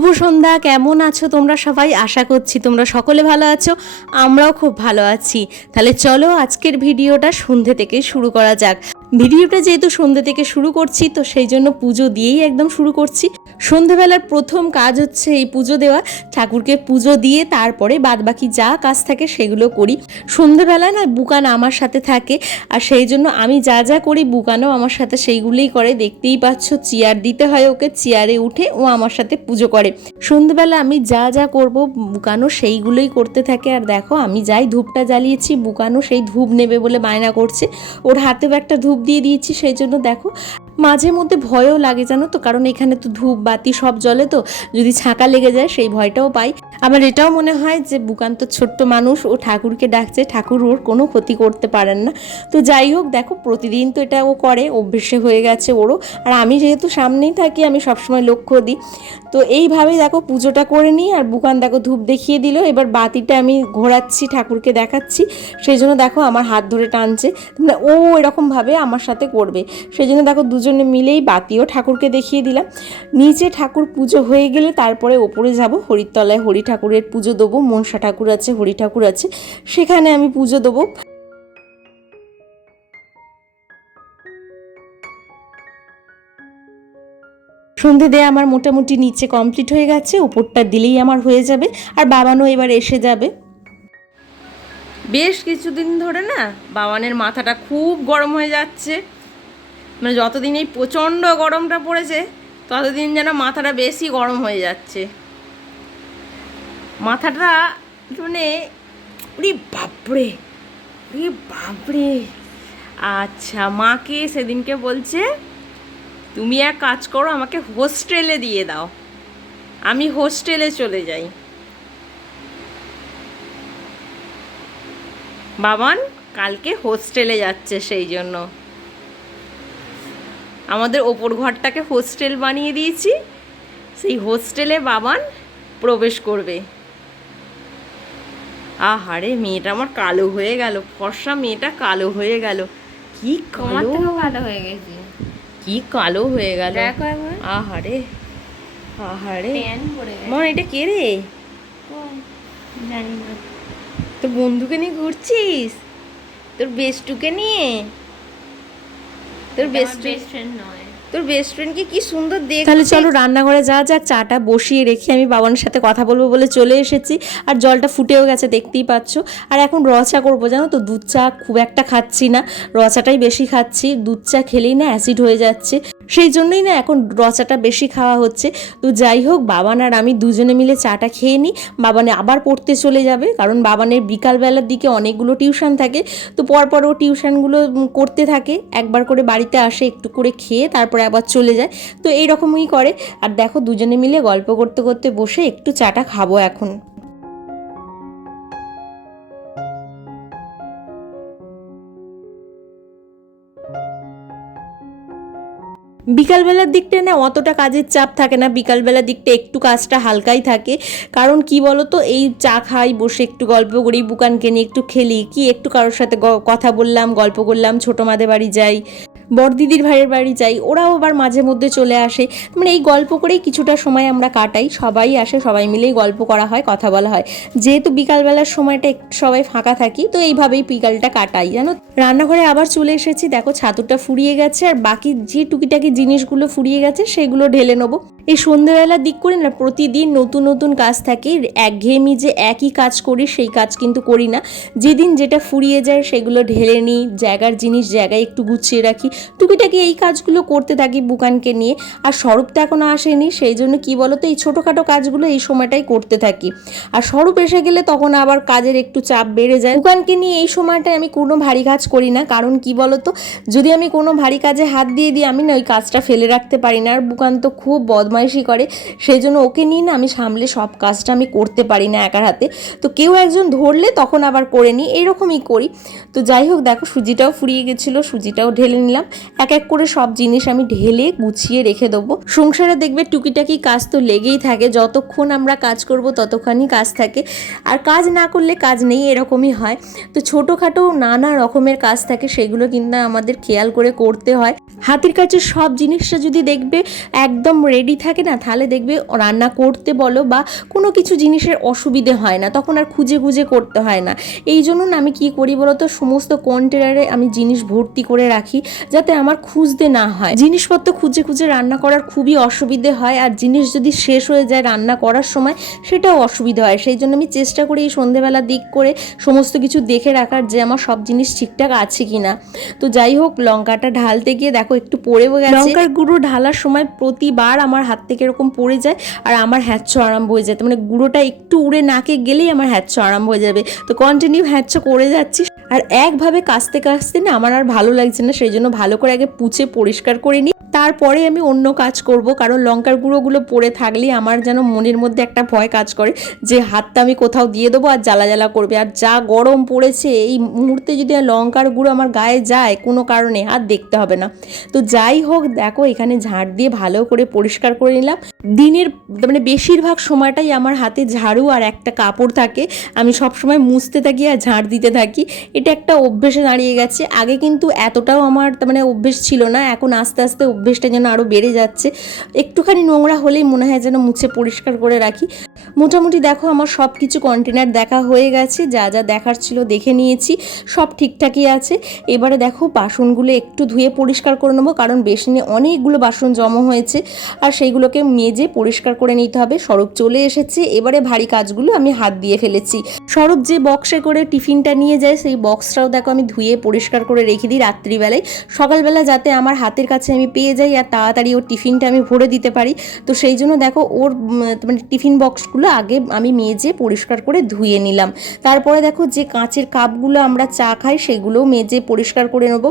শুভ সন্ধ্যা, কেমন আছো তোমরা সবাই? আশা করছি তোমরা সকলে ভালো আছো, আমরাও খুব ভালো আছি। তাহলে চলো আজকের ভিডিওটা সন্ধ্যে থেকে শুরু করা যাক। ভিডিওটা যেহেতু সন্ধে থেকে শুরু করছি, তো সেই জন্য পুজো দিয়েই একদম শুরু করছি। সন্ধেবেলার প্রথম কাজ হচ্ছে এই পুজো দেওয়া। ঠাকুরকে পুজো দিয়ে তারপরে বাদবাকি যা কাজ থাকে সেগুলো করি। সন্ধেবেলায় না বুকান আমার সাথে থাকে, আর সেই জন্য আমি যা যা করি বুকানও আমার সাথে সেইগুলোই করে। দেখতেই পাচ্ছ, চেয়ার দিতে হয় ওকে, চেয়ারে উঠে ও আমার সাথে পুজো করে। সন্ধেবেলা আমি যা যা করব বুকানো সেইগুলোই করতে থাকে। আর দেখো, আমি যাই ধূপটা জ্বালিয়েছি বুকানো সেই ধূপ নেবে বলে বায়না করছে। ওর হাতেও একটা ধূপ দিয়ে দিয়েছি, সেই জন্য দেখো। মাঝে মধ্যে ভয়ও লাগে জানো তো, কারণ এখানে তো ধূপ বাতি সব জলে তো, যদি ছাঁকা লেগে যায় সেই ভয়টাও পাই। আবার এটাও মনে হয় যে বুকান্ত ছোট্ট মানুষ, ও ঠাকুরকে ডাকছে, ঠাকুর ওর কোনো ক্ষতি করতে পারেন না। তো যাই হোক, দেখো, প্রতিদিন তো এটা ও করে, অভ্যেসে হয়ে গেছে ওরও। আর আমি যেহেতু সামনেই থাকি, আমি সবসময় লক্ষ্য দিই। তো এইভাবেই দেখো, পুজোটা করে নিই, আর বুকান দেখো, ধূপ দেখিয়ে দিল। এবার বাতিটা আমি ঘোরাচ্ছি, ঠাকুরকে দেখাচ্ছি। সেই জন্য দেখো, আমার হাত ধরে টানছে। মানে ও এরকমভাবে আমার সাথে করবে। সেই জন্য দেখো, দুজনে মিলেই বাতিও ঠাকুরকে দেখিয়ে দিলাম। নিচে ঠাকুর পুজো হয়ে গেলে তারপরে ওপরে যাব হরিতলায় হরি ঠাকুরের পুজো দেবো, মনসা ঠাকুর আছে, হরি ঠাকুর আছে, সেখানে আমি পুজো দেবো। সন্ধে দেয়া আমার মোটামুটি নিচে কমপ্লিট হয়ে গেছে, উপরটা দিলেই আমার হয়ে যাবে, আর বাবানও এবার এসে যাবে। বেশ কিছুদিন ধরে না বাবানের মাথাটা খুব গরম হয়ে যাচ্ছে। মানে যতদিন এই প্রচণ্ড গরমটা পড়েছে, ততদিন যেন মাথাটা বেশি গরম হয়ে যাচ্ছে। মাথাটা মানে উরি বাপরে উরি বাপরে। আচ্ছা মাকে সেদিনকে বলছে, তুমি এক কাজ করো, আমাকে হোস্টেলে দিয়ে দাও। আমি হোস্টেলে চলে যাই। বাবান কালকে হোস্টেলে যাচ্ছে সেই জন্য। আমাদের ওপর ঘরটাকে হোস্টেল বানিয়ে দিয়েছি। সেই হোস্টেলে বাবান প্রবেশ করবে। আহারে মেয়েটা আমার কালো হয়ে গেল। ফর্সা মেয়েটা কালো হয়ে গেল। কি কালো? ভালো হয়ে গেছি। কি কালো হয়ে গেল। আহারে আহারে। মন এটা কে রে? জানি না। তো বন্ধুকে নিয়ে ঘুরছিস? তোর বেস্টুকে নিয়ে? তোর বেস্ট বেস্ট ফ্রেন্ড নয়। তোর বেস্ট ফ্রেন্ডকে কি সুন্দর দেখ তাহলে চলো রান্নাঘরে যা যাক, চাটা বসিয়ে রেখে আমি বাবানের সাথে কথা বলব বলে চলে এসেছি। আর জলটা ফুটেও গেছে, দেখতেই পাচ্ছ। আর এখন র চা করব, জানো তো, দুধ চা খুব একটা খাচ্ছি না। র চাটাই বেশি খাচ্ছি, দুধ চা খেলেই না অ্যাসিড হয়ে যাচ্ছে। সেই জন্যই না এখন রচাটা বেশি খাওয়া হচ্ছে। তো যাই হোক, বাবান আর আমি দুজনে মিলে চাটা খেয়ে নিই। বাবানে আবার পড়তে চলে যাবে, কারণ বাবানের বিকালবেলার দিকে অনেকগুলো টিউশন থাকে। তো পরপর ও টিউশনগুলো করতে থাকে। একবার করে বাড়িতে আসে, একটু করে খেয়ে, তারপরে আবার চলে যায়। তো এইরকমই করে। আর দেখো দুজনে মিলে গল্প করতে করতে বসে একটু চাটা খাব এখন। বিকালবেলার দিকটা না অতটা কাজের চাপ থাকে না। বিকালবেলার দিকটা একটু কাজটা হালকাই থাকে। কারণ কি বলতো? এই চা খাই, বসে একটু গল্প করি, বুকানকে নিয়ে একটু খেলি, কি একটু কারোর সাথে কথা বললাম, গল্প করলাম, ছোটো মাদের বাড়ি যাই। বড়দিদির ভাইয়ের বাড়ি যাই, ওরাও আবার মাঝে মধ্যে চলে আসে। মানে এই গল্প করেই কিছুটা সময় আমরা কাটাই, সবাই আসে, সবাই মিলেই গল্প করা হয়, কথা বলা হয়। যেহেতু বিকালবেলার সময়টা সবাই ফাঁকা থাকি, তো এইভাবেই বিকালটা কাটাই, জানো? রান্নাঘরে আবার চলে এসেছি, দেখো ছাতুটা ফুরিয়ে গেছে, আর বাকি যে টুকিটাকি জিনিসগুলো ফুরিয়ে গেছে, সেগুলো ঢেলে নেব। এই সন্ধ্যেবেলার দিক করে না, প্রতিদিন নতুন নতুন কাজ থাকে, একঘেয়েমি যে একই কাজ করি, সেই কাজ কিন্তু করি না। যেদিন যেটা ফুরিয়ে যায়, সেগুলো ঢেলে নিই, জায়গার জিনিস জায়গায় একটু গুছিয়ে রাখি। টুকিটাকি এই কাজগুলো করতে থাকি বুকানকে নিয়ে। আর স্বরূপ তো এখনও আসেনি, সেই জন্য কি বলতো, এই ছোটোখাটো কাজগুলো এই সময়টাই করতে থাকি। আর স্বরূপ এসে গেলে তখন আবার কাজের একটু চাপ বেড়ে যায়। বুকানকে নিয়ে এই সময়টায় আমি কোনো ভারী কাজ করি না, কারণ কি বলতো, যদি আমি কোনো ভারী কাজে হাত দিয়ে দিই, আমি না ওই কাজটা ফেলে রাখতে পারি না। আর বুকান তো খুব বদমাইশি করে, সেই জন্য ওকে নিয়ে না আমি সামলে সব কাজটা আমি করতে পারি না একার হাতে। তো কেউ একজন ধরলে তখন আবার করে নিই, এইরকমই করি। তো যাই হোক, দেখো সুজিটাও ফুরিয়ে গেছিল, সুজিটাও ঢেলে নিলাম। এক এক করে সব জিনিস আমি ঢেলে গুছিয়ে রেখে দেবো। সংসারে দেখবে টুকিটাকি কাজ তো লেগেই থাকে, যতক্ষণ আমরা কাজ করব ততক্ষণই কাজ থাকে। আর কাজ না করলে কাজ নেই, এরকমই হয়। তো ছোটোখাটো নানা রকমের কাজ থাকে, সেগুলো কিন্তু আমাদের খেয়াল করে করতে হয়। হাতের কাছে সব জিনিসটা যদি দেখবে একদম রেডি থাকে না, তাহলে দেখবে রান্না করতে বলো বা কোনো কিছু জিনিসের অসুবিধে হয় না, তখন আর খুঁজে খুঁজে করতে হয় না। এই জন্য আমি কি করি বলো তো সমস্ত কন্টেনারে আমি জিনিস ভর্তি করে রাখি, যাতে আমার খুঁজতে না হয়। জিনিসপত্র খুঁজে খুঁজে রান্না করার খুবই অসুবিধে হয়, আর জিনিস যদি শেষ হয়ে যায় রান্না করার সময়, সেটাও অসুবিধা হয়। সেই জন্য আমি চেষ্টা করি এই সন্ধেবেলা দিক করে সমস্ত কিছু দেখে রাখার যে আমার সব জিনিস ঠিকঠাক আছে কি না। তো যাই হোক, লঙ্কাটা ঢালতে গিয়ে দেখো একটু পড়েও গেছে। লঙ্কার গুঁড়ো ঢালার সময় প্রতিবার আমার হাত থেকে এরকম পড়ে যায় আর আমার হ্যাচ্ছ আরম্ভ হয়ে যায়। মানে গুঁড়োটা একটু উড়ে নাকে গেলেই আমার হ্যাচ্ছ আরম্ভ হয়ে যাবে। তো কন্টিনিউ হ্যাচ্ছ করে যাচ্ছি। আর একভাবে কাস্তে কাস্তে না আমার আর ভালো লাগছে না, সেই জন্য ভালো করে আগে পুছে পরিষ্কার করে নিই। তারপরে আমি অন্য কাজ করব, কারণ লঙ্কার গুঁড়োগুলো পড়ে থাকলে আমার যেন মনের মধ্যে একটা ভয় কাজ করে যে হাতটা আমি কোথাও দিয়ে দেবো আর জ্বালা জ্বালা করবে। আর যা গরম পড়েছে, এই মুহূর্তে যদি লঙ্কার গুঁড়ো আমার গায়ে যায়, কোনো কারণে আর দেখতে হবে না। তো যাই হোক, দেখো এখানে ঝাড় দিয়ে ভালো করে পরিষ্কার করে নিলাম। দিনের মানে বেশিরভাগ সময়টাই আমার হাতে ঝাড়ু আর একটা কাপড় থাকে। আমি সব সময় মুছতে থাকি আর ঝাড় দিতে থাকি। এটা একটা অভ্যেসে দাঁড়িয়ে গেছে। আগে কিন্তু এতটাও আমার মানে অভ্যেস ছিল না, এখন আস্তে আস্তে অভ্যেসটা যেন আরও বেড়ে যাচ্ছে। একটুখানি নোংরা হলেই মনে হয় যেন মুছে পরিষ্কার করে রাখি। মোটামুটি দেখো আমার সব কিছু কন্টেনার দেখা হয়ে গেছে, যা যা দেখার ছিল দেখে নিয়েছি, সব ঠিকঠাকই আছে। এবারে দেখো বাসনগুলো একটু ধুয়ে পরিষ্কার করে নেব, কারণ বেসিনে অনেকগুলো বাসন জমা হয়েছে, আর সেইগুলোকে মেজে পরিষ্কার করে নিতে হবে। সরব চলে এসেছে, এবারে ভারী কাজগুলো আমি হাত দিয়ে ফেলেছি। সরব যে বক্সে করে টিফিনটা নিয়ে যায়, সেই বক্সটাও দেখো আমি ধুয়ে পরিষ্কার করে রেখে দিই রাত্রিবেলায়। সকালবেলা যাতে আমার হাতের কাছে আমি পেয়ে যাই আর তাড়াতাড়ি ওর টিফিনটা আমি ভরে দিতে পারি। তো সেই জন্য দেখো ওর মানে টিফিন বক্সগুলো আগে আমি মেজে পরিষ্কার করে ধুয়ে নিলাম। তারপরে দেখো যে কাঁচের কাপগুলো আমরা চা খাই সেগুলোও মেজে পরিষ্কার করে নেব।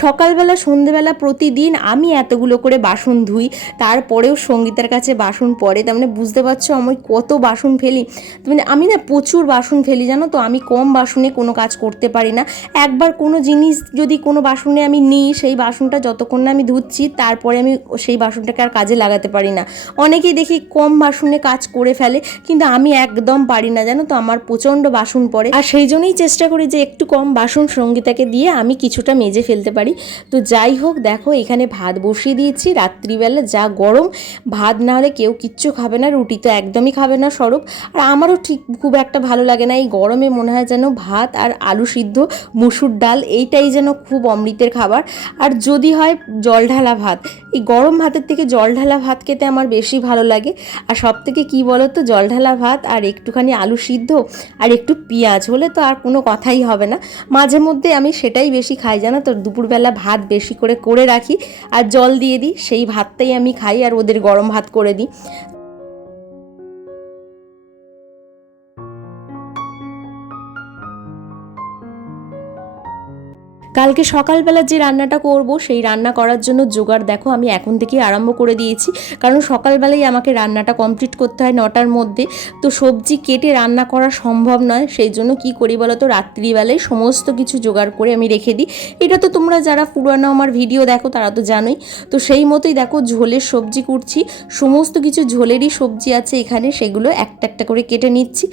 সকালবেলা, সন্ধেবেলা প্রতিদিন আমি এতগুলো করে বাসন ধুই, তারপরেও সঙ্গীতার কাছে বাসন পড়ে তার মানে বুঝতে পারছ আমি কত বাসন ফেলি। মানে আমি না প্রচুর বাসন ফেলি, জানো তো? আমি কম বাসনে কোনো কাজ করতে পারি না। একবার কোনো জিনিস যদি কোনো বাসনে আমি নিই, সেই বাসনটা যতক্ষণ না আমি ধুচ্ছি তারপরে আমি সেই বাসনটাকে আর কাজে লাগাতে পারি না। অনেকেই দেখি কম বাসনে কাজ করে ফেলে, কিন্তু আমি একদম পারি না, জানো তো? আমার প্রচণ্ড বাসন পড়ে। আর সেই জন্যই চেষ্টা করি যে একটু কম বাসন সঙ্গীতাকে দিয়ে আমি কিছুটা মেজে ফেলতে পারি। তো যাই হোক, দেখো, এখানে ভাত বসিয়ে দিয়েছি। রাত্রিবেলা যা গরম, ভাত না হলে কেউ কিচ্ছু খাবে না, রুটি তো একদমই খাবে না স্বরূপ। আর আমারও ঠিক খুব একটা ভালো লাগে না এই গরমে, মনে হয় যেন ভাত আর আলু সিদ্ধ, মুসুর ডাল, এইটাই যেন খুব অমৃতের খাবার। আর যদি হয়, জল ঢালা ভাত। এই গরম ভাতের থেকে জল ঢালা ভাত খেতে আমার বেশি ভালো লাগে। আর সব থেকে কী বলো তো জল ঢালা ভাত আর একটুখানি আলু সিদ্ধ আর একটু পেঁয়াজ হলে তো আর কোনো কথাই হবে না। মাঝে মধ্যে আমি সেটাই বেশি খাই, জানো তো? দুপুরবেলা ভাত বেশি করে করে রাখি আর জল দিয়ে দিই, সেই ভাতটাই আমি খাই আর ওদের গরম ভাত করে দিই। কালকে সকালবেলা যে রান্নাটা করব, সেই রান্না করার জন্য জোগাড় দেখো, আমি এখন থেকেই আরম্ভ করে দিয়েছি। কারণ সকালবেলাই আমাকে রান্নাটা কমপ্লিট করতে হয় নটার মধ্যে। তো সবজি কেটে রান্না করা সম্ভব নয়, সেই জন্য কি করি বলো তো, রাত্রিবেলায় সমস্ত কিছু জোগাড় করে আমি রেখে দিই। এটা তো তোমরা যারা পুরানো আমার ভিডিও দেখো, তারা তো জানোই। তো সেই মতোই দেখো, ঝোলের সবজি কুটছি। সমস্ত কিছু ঝোলেরই সবজি আছে এখানে, সেগুলো একটা একটা করে কেটে নিচ্ছি।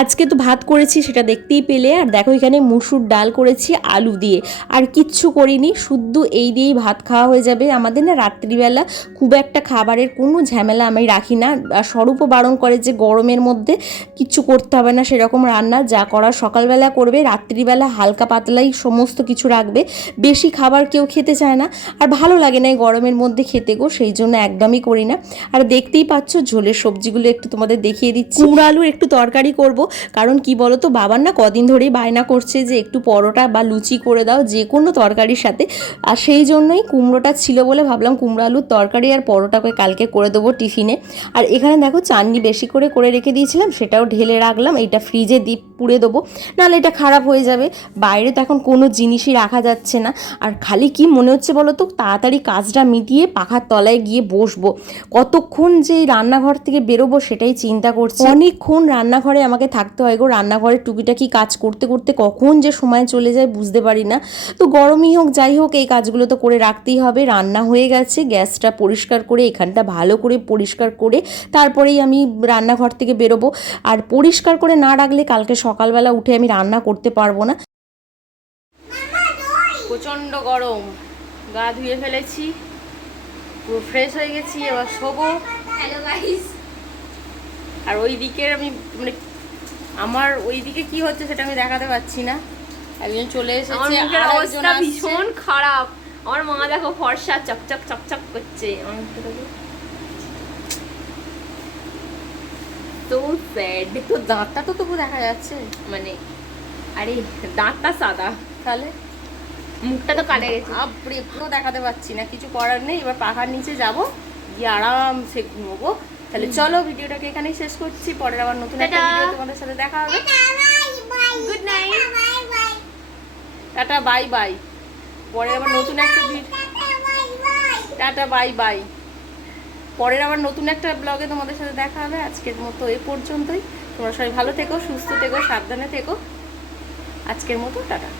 আজকে তো ভাত করেছি, সেটা দেখতেই পেলে। আর দেখো, এখানে মুসুর ডাল করেছি, আলু দিয়ে। আর কিচ্ছু করিনি, শুদ্ধ এই দিয়েই ভাত খাওয়া হয়ে যাবে। আমাদের না রাত্রিবেলা খুব একটা খাবারের কোনো ঝামেলা আমি রাখি না। স্বরূপও বারণ করে যে গরমের মধ্যে কিচ্ছু করতে হবে না, সেরকম রান্না যা করার সকালবেলা করবে, রাত্রিবেলা হালকা পাতলাই সমস্ত কিছু রাখবে। বেশি খাবার কেউ খেতে চায় না। আর ভালো লাগে না এই গরমের মধ্যে খেতে গো, সেই জন্য একদমই করি না। আর দেখতেই পাচ্ছ, ঝোলের সবজিগুলো একটু তোমাদের দেখিয়ে দিচ্ছি। কুমড়ো আলুর একটু তরকারি করব কারণ কি বলো তো বাবার না কদিন ধরেই বায়না করছে যে একটু পরোটা বা লুচি করে দাও, যে কোনো তরকারির সাথে। আর সেই জন্যই কুমড়োটা ছিল বলে ভাবলাম কুমড়ো আলুর তরকারি আর পরোটাকে কালকে করে দেবো টিফিনে। আর এখানে দেখো চাটনি বেশি করে করে রেখে দিয়েছিলাম, সেটাও ঢেলে রাখলাম এটা ফ্রিজে ডিপ পুড়ে দেবো। নাহলে এটা খারাপ হয়ে যাবে। বাইরে তো এখন কোনো জিনিসই রাখা যাচ্ছে না। আর খালি কি মনে হচ্ছে বলো তো তাড়াতাড়ি কাজটা মিটিয়ে পাখার তলায় গিয়ে বসবো। কতক্ষণ যে রান্নাঘর থেকে বেরোবো সেটাই চিন্তা করছি। অনেকক্ষণ রান্নাঘরে আমাকে থাকতে হয় গো রান্নাঘরে টুকিটাকি কাজ করতে করতে কখন যে সময় চলে যায় বুঝতে পারি না। তো গরমই হোক যাই হোক এই কাজগুলো তো করে রাখতেই হবে। রান্না হয়ে গেছে গ্যাসটা পরিষ্কার করে এখানটা ভালো করে পরিষ্কার করে তারপরেই আমি রান্নাঘর থেকে বেরোবো। আর পরিষ্কার করে না রাখলে কালকে সকালবেলা উঠে আমি রান্না করতে পারব না। প্রচণ্ড গরম। গা ধুয়ে ফেলেছি পুরো ফ্রেশ হয়ে গেছি এবার শোবো। হ্যালো গাইস আর ওই দিকের আমি মানে আমার ওই দিকে কি হচ্ছে সেটা আমি দেখাতে পাচ্ছি না। একজন চলে এসেছে আর অবস্থা ভীষণ খারাপ। আমার মা দেখো ফর্সা চকচক চকচক করছে। তো স্যাড তো দাঁতটা তো তবু দেখা যাচ্ছে। মানে আরে দাঁতটা সাদা। তাহলে? মুখটা তো কাটা গেছে। আপনি পুরো দেখাতে পাচ্ছি না কিছু করার নেই। এবার পাহাড় নিচে যাব গিয়ে আরামসে ঘুমোবো। তাহলে চলো ভিডিওটাকে এখানেই শেষ করছি। পরের আবার নতুন একটা ভিডিও তোমাদের সাথে দেখা হবে। Good night tata bye bye. পরের আবার নতুন একটা ভিডিও টাটা বাই বাই। পরের আবার নতুন একটা ব্লগে তোমাদের সাথে দেখা হবে। আজকের মতো এ পর্যন্তই। তোমরা সবাই ভালো থেকো সুস্থ থেকো সাবধানে থেকো। আজকের মতো টাটা।